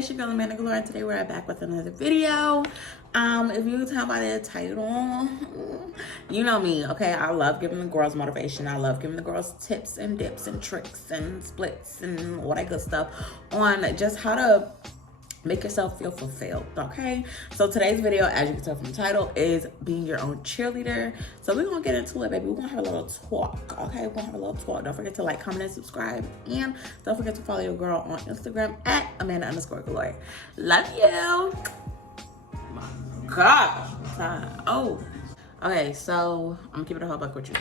it's your girl Amanda Galore, and today we're back with another video. If you can tell by the title, you know me, okay? I love giving the girls motivation. I love giving the girls tips and dips and tricks and splits and all that good stuff on just how to make yourself feel fulfilled, okay? So today's video, as you can tell from the title, is being your own cheerleader. So we're gonna get into it, baby. We're gonna have a little talk, okay? We're gonna have a little talk. Don't forget to like, comment, and subscribe. And don't forget to follow your girl on Instagram at Amanda_Galore. Love you. My gosh. Oh. Okay, so I'm keeping it a whole buck with you.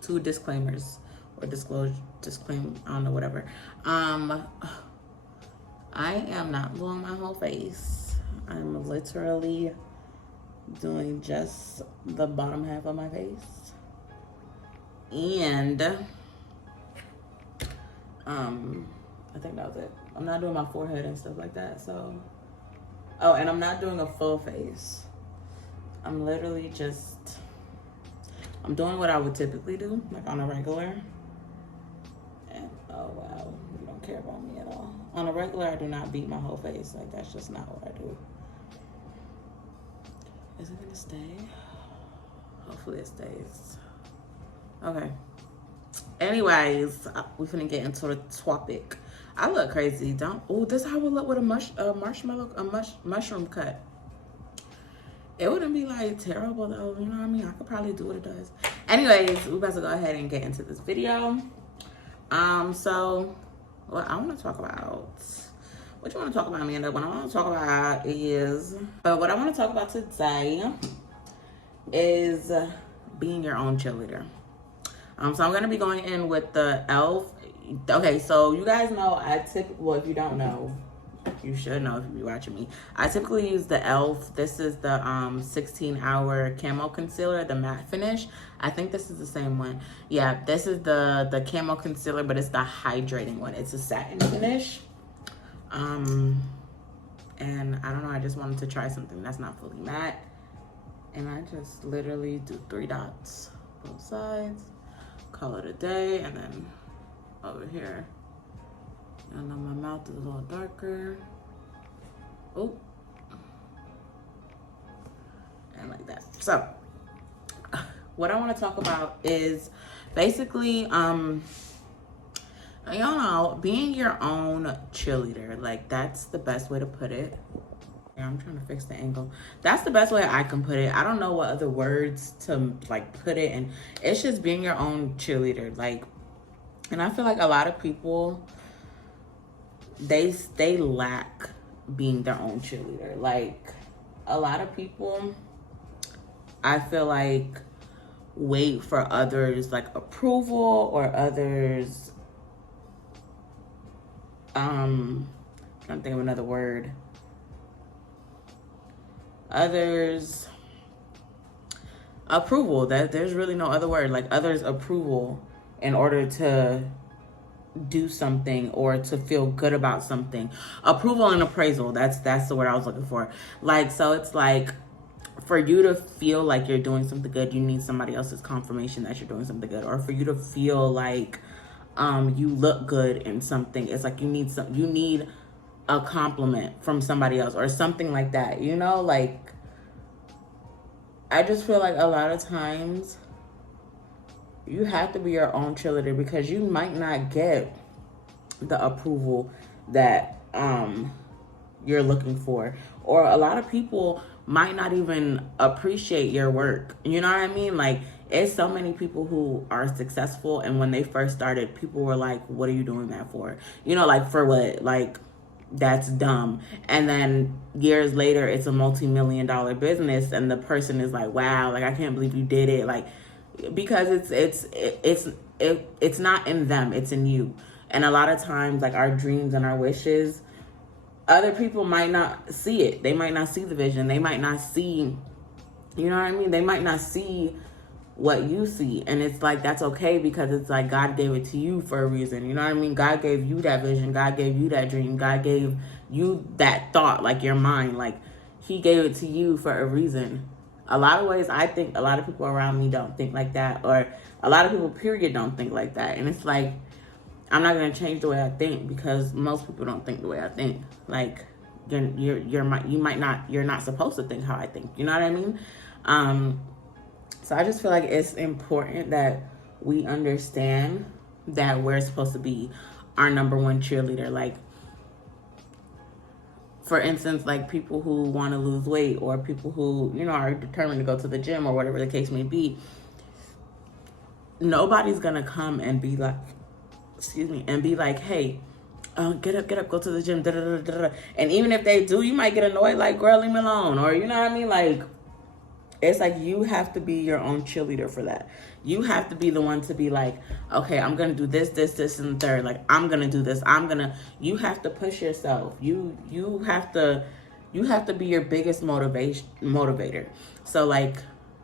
2 disclaimers or disclaim, I don't know, whatever. I am not blowing my whole face. I'm literally doing just the bottom half of my face. And I think that was it. I'm not doing my forehead and stuff like that, so. Oh, and I'm not doing a full face. I'm literally just, I'm doing what I would typically do, like on a regular. And oh wow, you don't care about me at all. On a regular, I do not beat my whole face. Like, that's just not what I do. Is it gonna stay? Hopefully it stays. Okay. Anyways, we're gonna get into the topic. I look crazy. Don't. Oh, this is how I would look with a mushroom cut. It wouldn't be like terrible though. You know what I mean? I could probably do what it does. Anyways, we're about to go ahead and get into this video. So what I want to talk about. What you want to talk about, Amanda? What I want to talk about is, what I want to talk about today is being your own cheerleader. So I'm going to be going in with the ELF. Okay, so you guys know well, if you don't know, you should know if you're watching me. I typically use the ELF. This is the 16-hour camo concealer, the matte finish. I think this is the same one. Yeah, this is the camo concealer, but it's the hydrating one. It's a satin finish. And I don't know, I just wanted to try something that's not fully matte. And I just literally do 3 dots, both sides, call it a day, and then over here. I know my mouth is a little darker. Oh. And like that. So, what I want to talk about is basically, y'all know, being your own cheerleader. Like, that's the best way to put it. Yeah, I'm trying to fix the angle. That's the best way I can put it. I don't know what other words to, like, put it. And it's just being your own cheerleader. Like, and I feel like a lot of people, they lack being their own cheerleader. Like, a lot of people, I feel like, wait for others, like, approval or others, I'm trying to think of another word. Others approval. That there's really no other word. Like, others approval in order to do something or to feel good about something. Approval and appraisal. That's the word I was looking for. Like, so it's like, for you to feel like you're doing something good, you need somebody else's confirmation that you're doing something good. Or for you to feel like you look good in something, it's like you need a compliment from somebody else or something like that, you know? Like, I just feel like a lot of times you have to be your own cheerleader because you might not get the approval that you're looking for, or a lot of people might not even appreciate your work. You know what I mean? Like, it's so many people who are successful, and when they first started, people were like, what are you doing that for? You know, like, for what? Like, that's dumb. And then years later, it's a multi-million-dollar business, and the person is like, wow, like, I can't believe you did it. Like, because it's not in them, it's in you. And a lot of times, like, our dreams and our wishes, other people might not see it. They might not see the vision. They might not see, you know what I mean? They might not see what you see. And it's like, that's okay, because it's like God gave it to you for a reason. You know what I mean? God gave you that vision. God gave you that dream. God gave you that thought, like your mind. Like, he gave it to you for a reason. A lot of ways, I think a lot of people around me don't think like that, or a lot of people, period, don't think like that. And it's like, I'm not gonna change the way I think because most people don't think the way I think. Like you're not supposed to think how I think. You know what I mean? So I just feel like it's important that we understand that we're supposed to be our number one cheerleader. Like, for instance, like people who want to lose weight or people who, you know, are determined to go to the gym or whatever the case may be. Nobody's gonna come and be like, hey, get up, go to the gym, da, da, da, da, da. And even if they do, you might get annoyed, like, girl, leave me alone. Or, you know what I mean? Like, it's like you have to be your own cheerleader for that. You have to be the one to be like, okay, I'm going to do this, and the third. Like, I'm going to do this. You have to push yourself. You have to be your biggest motivator. So, like,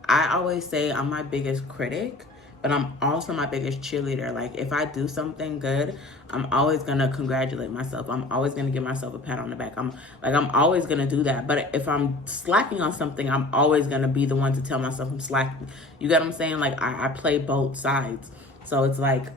I always say I'm my biggest critic, but I'm also my biggest cheerleader. Like, if I do something good, I'm always gonna congratulate myself. I'm always gonna give myself a pat on the back. I'm always gonna do that. But if I'm slacking on something, I'm always gonna be the one to tell myself I'm slacking. You get what I'm saying? Like, I play both sides. So it's like,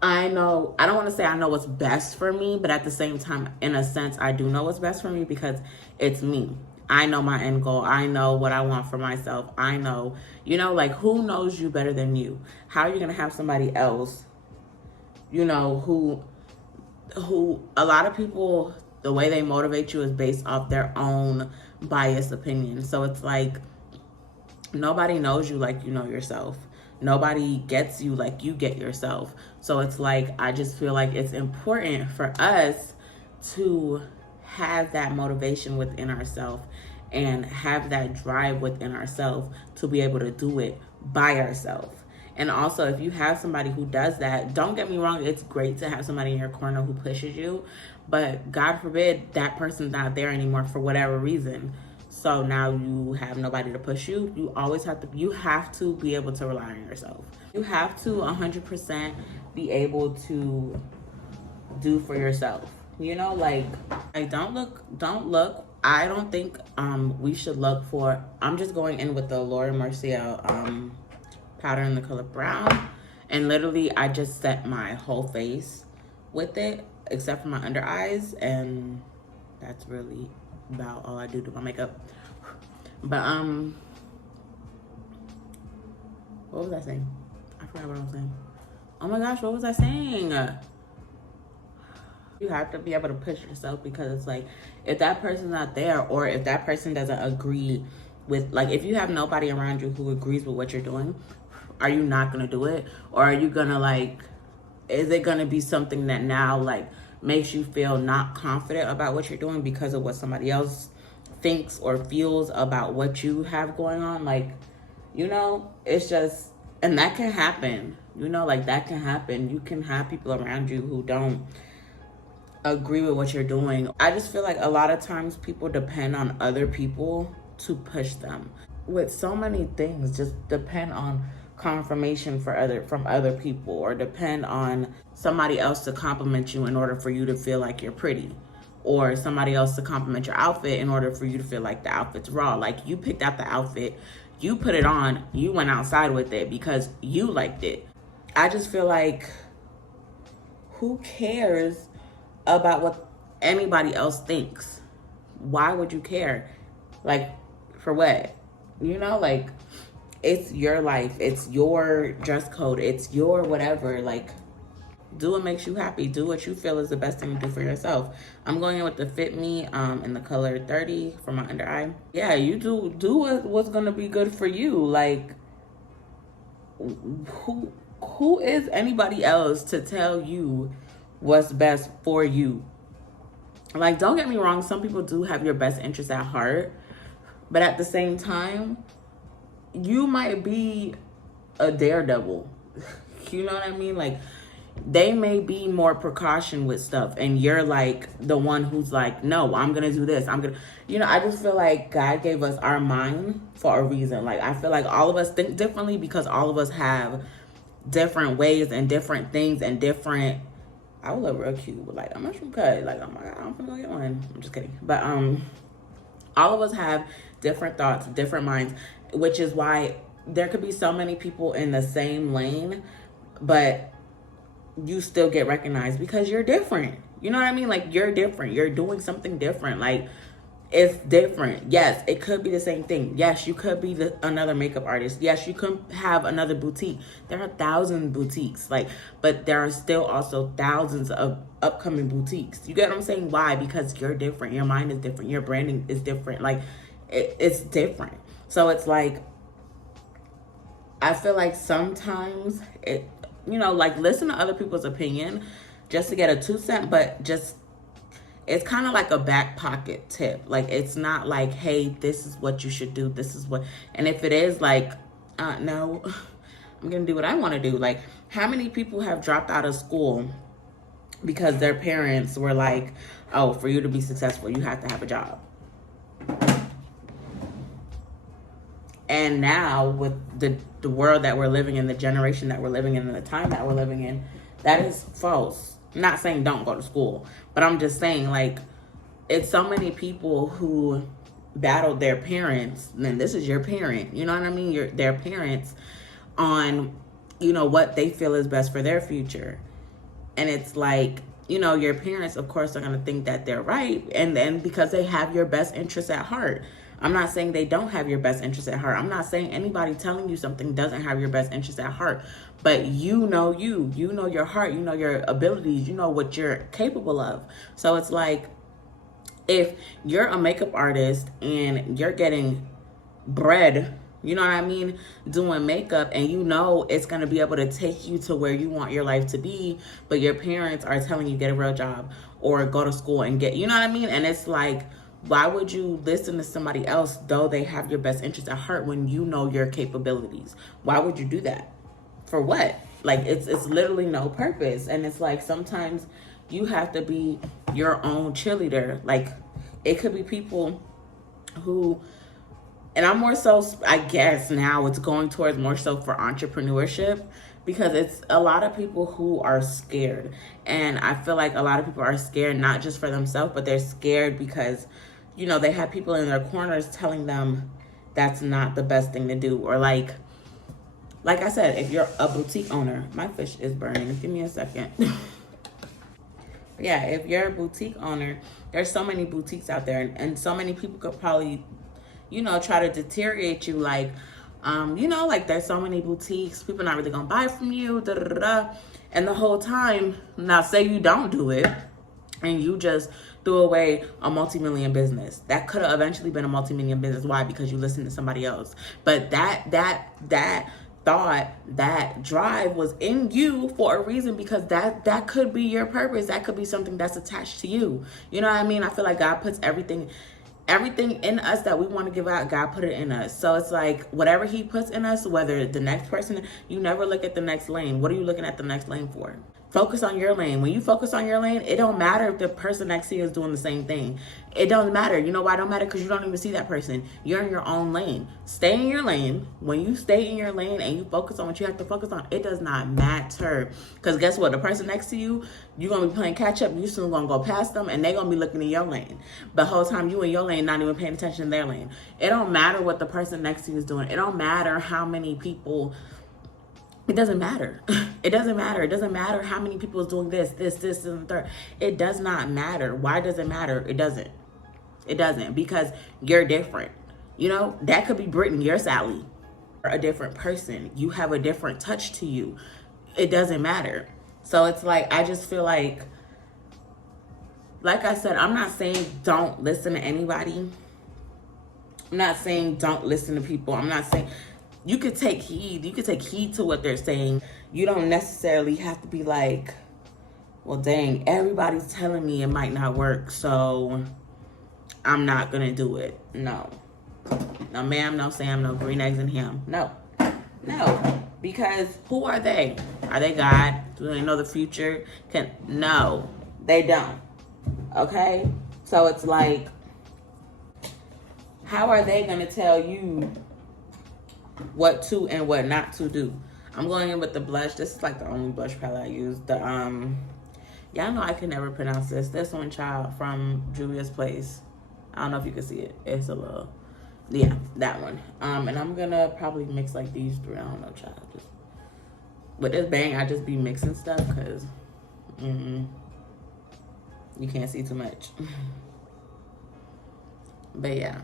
I don't want to say I know what's best for me, but at the same time, in a sense, I do know what's best for me because it's me. I know my end goal. I know what I want for myself. I know, you know, like, who knows you better than you? How are you going to have somebody else, you know, who a lot of people, the way they motivate you is based off their own biased opinion. So it's like, nobody knows you like you know yourself. Nobody gets you like you get yourself. So it's like, I just feel like it's important for us to have that motivation within ourselves and have that drive within ourselves to be able to do it by ourselves. And also, if you have somebody who does that, don't get me wrong, it's great to have somebody in your corner who pushes you, but God forbid that person's not there anymore for whatever reason. So now you have nobody to push you. You have to be able to rely on yourself. You have to 100% be able to do for yourself. You know, like don't look. I don't think we should look for, I'm just going in with the Laura Mercier powder in the color brown. And literally, I just set my whole face with it, except for my under eyes. And that's really about all I do to my makeup. But what was I saying? I forgot what I was saying. Oh my gosh, what was I saying? You have to be able to push yourself, because it's like, if that person's not there, or if that person doesn't agree with, like, if you have nobody around you who agrees with what you're doing, are you not gonna do it? Or are you gonna, like, is it gonna be something that now, like, makes you feel not confident about what you're doing because of what somebody else thinks or feels about what you have going on? Like, you know, it's just, and that can happen, you know, like, that can happen. You can have people around you who don't agree with what you're doing. I just feel like a lot of times people depend on other people to push them with so many things. Just depend on confirmation from other people, or depend on somebody else to compliment you in order for you to feel like you're pretty, or somebody else to compliment your outfit in order for you to feel like the outfit's raw. Like, you picked out the outfit, you put it on, you went outside with it because you liked it. I just feel like, who cares about what anybody else thinks? Why would you care? Like, for what? You know, like, it's your life, it's your dress code, it's your whatever. Like, do what makes you happy. Do what you feel is the best thing to do for yourself. I'm going in with the Fit Me in the color 30 for my under eye. Yeah, you do what's gonna be good for you. Like, who is anybody else to tell you what's best for you? Like, don't get me wrong, some people do have your best interests at heart, but at the same time, you might be a daredevil. You know what I mean? Like, they may be more precaution with stuff, and you're like the one who's like, no, I'm gonna do this, you know. I just feel like God gave us our mind for a reason. Like, I feel like all of us think differently because all of us have different ways and different things and different, I would look real cute with like a mushroom cut. Like, oh my God, I'm gonna go get one. I'm just kidding. But all of us have different thoughts, different minds, which is why there could be so many people in the same lane, but you still get recognized because you're different. You know what I mean? Like, you're different. You're doing something different. Like, it's different. Yes, it could be the same thing. Yes, you could be another makeup artist. Yes, you could have another boutique. There are 1,000 boutiques, like, but there are still also thousands of upcoming boutiques. You get what I'm saying? Why? Because you're different. Your mind is different. Your branding is different. Like, it's different. So it's like, I feel like sometimes it, you know, like, listen to other people's opinion just to get a 2 cent, but just, it's kind of like a back pocket tip. Like, it's not like, hey, this is what you should do. This is what, and if it is, like, no, I'm going to do what I want to do. Like, how many people have dropped out of school because their parents were like, oh, for you to be successful, you have to have a job. And now with the world that we're living in, the generation that we're living in, and the time that we're living in, that is false. I'm not saying don't go to school, but I'm just saying, like, it's so many people who battled their parents, and this is your parent, you know what I mean? Their parents on, you know, what they feel is best for their future. And it's like, you know, your parents, of course, are going to think that they're right. And then because they have your best interests at heart. I'm not saying they don't have your best interests at heart. I'm not saying anybody telling you something doesn't have your best interests at heart. But you know your heart, you know your abilities, you know what you're capable of. So it's like, if you're a makeup artist and you're getting bread, you know what I mean, doing makeup, and you know it's going to be able to take you to where you want your life to be, but your parents are telling you get a real job or go to school and get, you know what I mean? And it's like, why would you listen to somebody else, though they have your best interests at heart, when you know your capabilities? Why would you do that? For what? Like, it's literally no purpose. And it's like, sometimes you have to be your own cheerleader. Like, it could be people who, and I'm more so, I guess now it's going towards more so for entrepreneurship, because it's a lot of people who are scared. And I feel like a lot of people are scared, not just for themselves, but they're scared because, you know, they have people in their corners telling them that's not the best thing to do. Or like I said, if you're a boutique owner, my fish is burning. Give me a second. Yeah, if you're a boutique owner, there's so many boutiques out there, and so many people could probably, you know, try to deteriorate you. Like, you know, like, there's so many boutiques, people not really gonna buy from you, da da da da. And the whole time, now say you don't do it, and you just threw away a multi-million business that could have eventually been a multi-million business. Why? Because you listened to somebody else. But that thought, that drive was in you for a reason, because that could be your purpose. That could be something that's attached to you. You know what I mean? I feel like God puts everything in us that we want to give out. God put it in us. So it's like, whatever he puts in us, whether the next person, you never look at the next lane. What are you looking at the next lane for? Focus on your lane. When you focus on your lane, it don't matter if the person next to you is doing the same thing. It doesn't matter. You know why it don't matter? Because you don't even see that person. You're in your own lane. Stay in your lane. When you stay in your lane and you focus on what you have to focus on, it does not matter. Because guess what? The person next to you, you're going to be playing catch up. You soon going to go past them, and they're going to be looking in your lane. The whole time you in your lane, not even paying attention to their lane. It don't matter what the person next to you is doing. It don't matter how many people. It doesn't matter. It doesn't matter. It doesn't matter how many people is doing this, and the third. It does not matter. Why does it matter? It doesn't. It doesn't, because you're different. You know, that could be Brittany, you're Sally. You're a different person. You have a different touch to you. It doesn't matter. So it's like, I just feel like I said, I'm not saying don't listen to anybody. I'm not saying don't listen to people. I'm not saying, you could take heed. You could take heed to what they're saying. You don't necessarily have to be like, well, dang, everybody's telling me it might not work, so I'm not going to do it. No. No, ma'am, no, Sam, no green eggs and ham. No. No. Because who are they? Are they God? Do they know the future? No, they don't. Okay? So it's like, how are they going to tell you what to and what not to do? I'm going in with the blush. This is like the only blush palette I use. The y'all know I can never pronounce this. This one, child, from Julia's Place. I don't know if you can see it. It's a little, yeah, that one. And I'm gonna probably mix like these three. I don't know, child. Just, With this bang, I just be mixing stuff because you can't see too much. But yeah,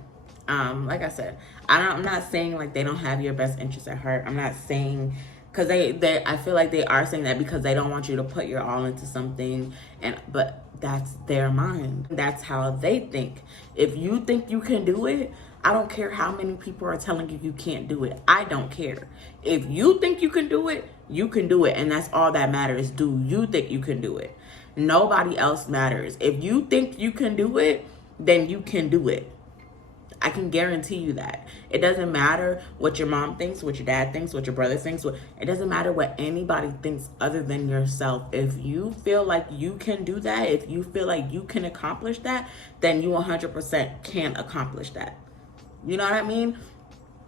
like I said, I'm not saying like they don't have your best interest at heart. I'm not saying, because I feel like they are saying that because they don't want you to put your all into something, but that's their mind. That's how they think. If you think you can do it, I don't care how many people are telling you can't do it. I don't care. If you think you can do it, you can do it. And that's all that matters. Do you think you can do it? Nobody else matters. If you think you can do it, then you can do it. I can guarantee you that. It doesn't matter what your mom thinks, what your dad thinks, what your brother thinks. It doesn't matter what anybody thinks other than yourself. If you feel like you can do that, if you feel like you can accomplish that, then you 100% can accomplish that. You know what I mean?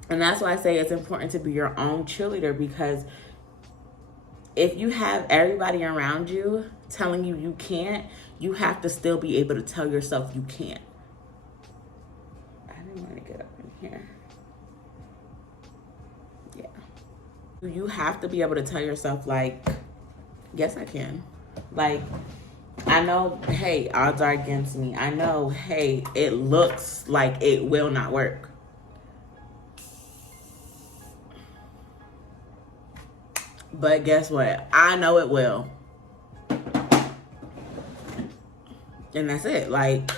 And that's why I say it's important to be your own cheerleader, because if you have everybody around you telling you you can't, you have to still be able to tell yourself you can't. I want to get up in here. Yeah. You have to be able to tell yourself, like, yes, I can. Like, I know, hey, odds are against me. I know, hey, it looks like it will not work. But guess what? I know it will. And that's it. Like,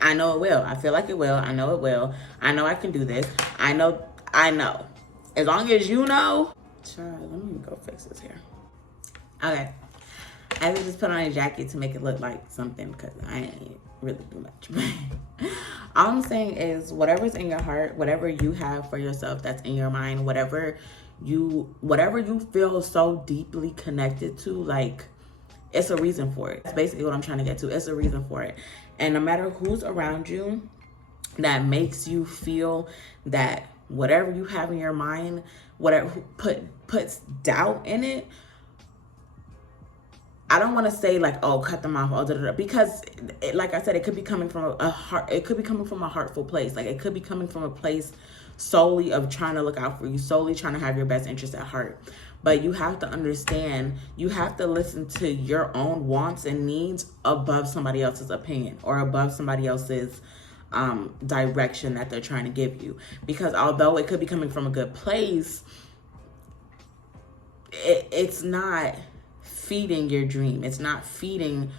I know it will. I feel like it will. I know it will. I know I can do this. I know. As long as you know. Child, let me go fix this here. Okay. I just put on a jacket to make it look like something, because I ain't really do much. All I'm saying is whatever's in your heart, whatever you have for yourself that's in your mind, whatever you feel so deeply connected to, like, it's a reason for it. That's basically what I'm trying to get to. It's a reason for it. And no matter who's around you that makes you feel that whatever you have in your mind, whatever puts doubt in it, I don't want to say like, oh, cut them off, oh, because like I said, it could be coming from a heartful place. Like, it could be coming from a place solely of trying to look out for you, solely trying to have your best interest at heart. But you have to understand, you have to listen to your own wants and needs above somebody else's opinion or above somebody else's direction that they're trying to give you. Because although it could be coming from a good place, it's not feeding your dream. It's not feeding,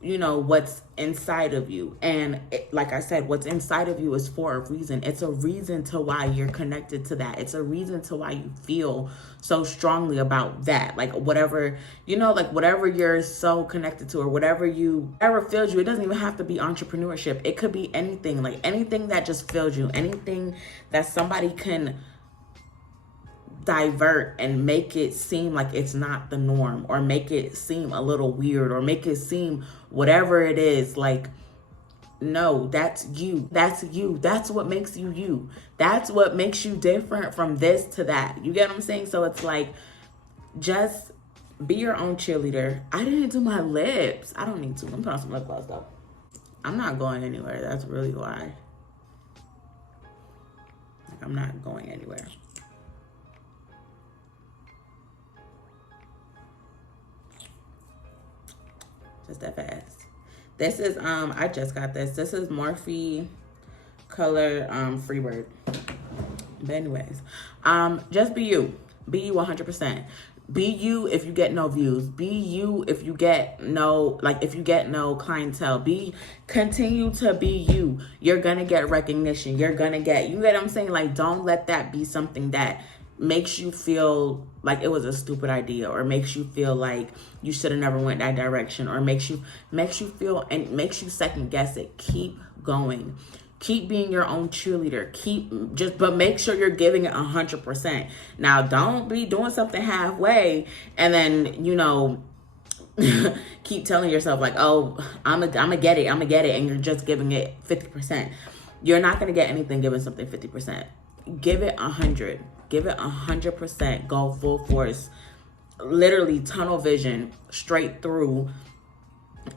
what's inside of you. And like I said, what's inside of you is for a reason. It's a reason to why you're connected to that. It's a reason to why you feel so strongly about that. Like whatever, whatever you're so connected to, or whatever fills you. It doesn't even have to be entrepreneurship. It could be anything, like anything that just fills you, anything that somebody can divert and make it seem like it's not the norm, or make it seem a little weird, or make it seem whatever it is. Like, no, that's you. That's you. That's what makes you you. That's what makes you different from this to that. You get what I'm saying? So it's like, just be your own cheerleader. I didn't do my lips. I don't need to. I'm putting on some lip gloss though. I'm not going anywhere. That's really why. Like, I'm not going anywhere. Just that fast. This is I just got this. This is Morphe color Freebird. But anyways, just be you. Be you 100%. Be you if you get no views. Be you if you get no clientele. Continue to be you. You're gonna get recognition. You get what I'm saying? Like, don't let that be something that makes you feel like it was a stupid idea, or makes you feel like you should have never went that direction, or makes you feel and makes you second guess it. Keep going. Keep being your own cheerleader. But make sure you're giving it 100%. Now, don't be doing something halfway and then, keep telling yourself like, oh, I'm gonna get it, and you're just giving it 50%. You're not gonna get anything giving something 50%. Give it 100. Give it 100%. Go full force. Literally tunnel vision straight through,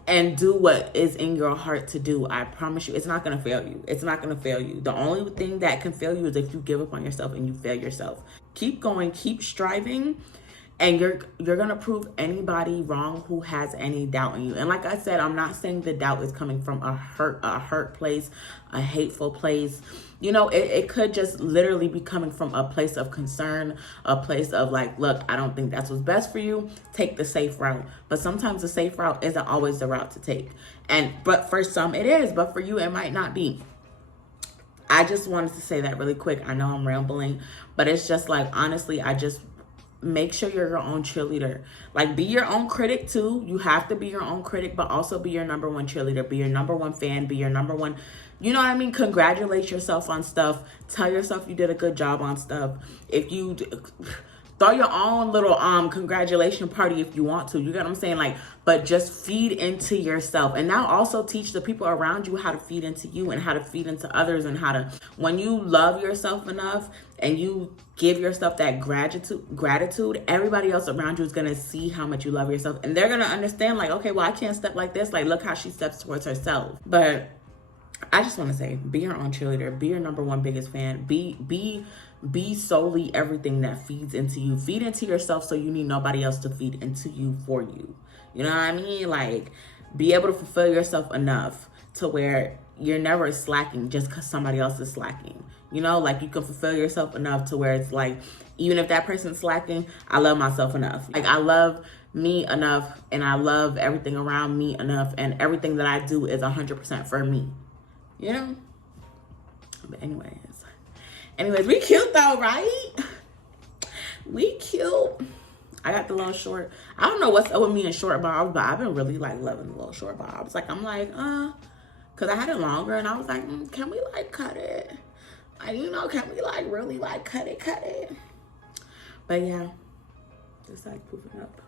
and do what is in your heart to do. I promise you, it's not going to fail you. It's not going to fail you. The only thing that can fail you is if you give up on yourself and you fail yourself. Keep going, keep striving, And you're gonna prove anybody wrong who has any doubt in you. And like I said, I'm not saying the doubt is coming from a hurt place, a hateful place. You know, it could just literally be coming from a place of concern, a place of like, look, I don't think that's what's best for you. Take the safe route. But sometimes the safe route isn't always the route to take. But for some it is, but for you it might not be. I just wanted to say that really quick. I know I'm rambling, but it's just like, honestly, I just make sure you're your own cheerleader. Like, be your own critic too. You have to be your own critic, but also be your number one cheerleader. Be your number one fan. Be your number one, you know what I mean? Congratulate yourself on stuff. Tell yourself you did a good job on stuff. If you throw your own little congratulation party if you want to, you get what I'm saying? Like, but just feed into yourself. And now also teach the people around you how to feed into you and how to feed into others, and how to, when you love yourself enough and you give yourself that gratitude, everybody else around you is going to see how much you love yourself, and they're going to understand, like, okay, well, I can't step like this. Like, look how she steps towards herself. But I just want to say, be your own cheerleader. Be your number one biggest fan. Be solely everything that feeds into you. Feed into yourself, so you need nobody else to feed into you for you. You know what I mean? Like, be able to fulfill yourself enough to where you're never slacking just because somebody else is slacking. You know, like, you can fulfill yourself enough to where it's like, even if that person's slacking, I love myself enough. Like, I love me enough, and I love everything around me enough, and everything that I do is 100% for me. You know? But anyways, we cute though, right? We cute. I got the little short. I don't know what's up with me and short bobs, but I've been really like loving the little short bobs. Like, I'm like, because I had it longer, and I was like, can we like cut it? Like, you know, can we like really like cut it? But yeah, this side's poofing up.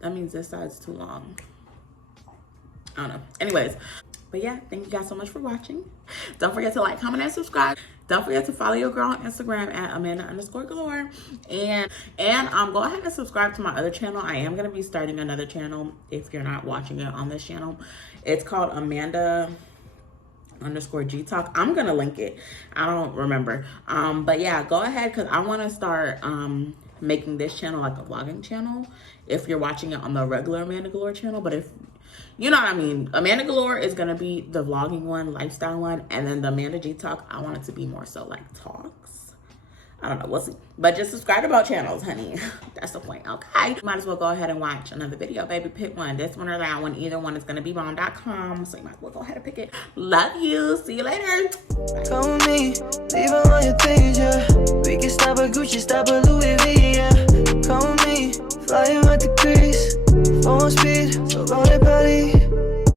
That means this side's too long. I don't know. Anyways. But yeah, thank you guys so much for watching. Don't forget to like, comment, and subscribe. Don't forget to follow your girl on Instagram at Amanda_Galore. And go ahead and subscribe to my other channel. I am going to be starting another channel if you're not watching it on this channel. It's called Amanda_G Talk. I'm going to link it. I don't remember. But yeah, go ahead, because I want to start making this channel like a vlogging channel if you're watching it on the regular Amanda Galore channel. But if you know what I mean, Amanda Galore is going to be the vlogging one, lifestyle one. And then the Amanda G Talk, I want it to be more so like talks. I don't know. We'll see. But just subscribe to both channels, honey. That's the point. Okay. Might as well go ahead and watch another video, baby. Pick one. This one or that one. Either one is going to be bomb.com. So you might as well go ahead and pick it. Love you. See you later. Bye. Come with me. Leave all your things, yeah. We can stop at Gucci, stop at Louis V, yeah. Come with me. Flying with the crease. On speed. So roll that body.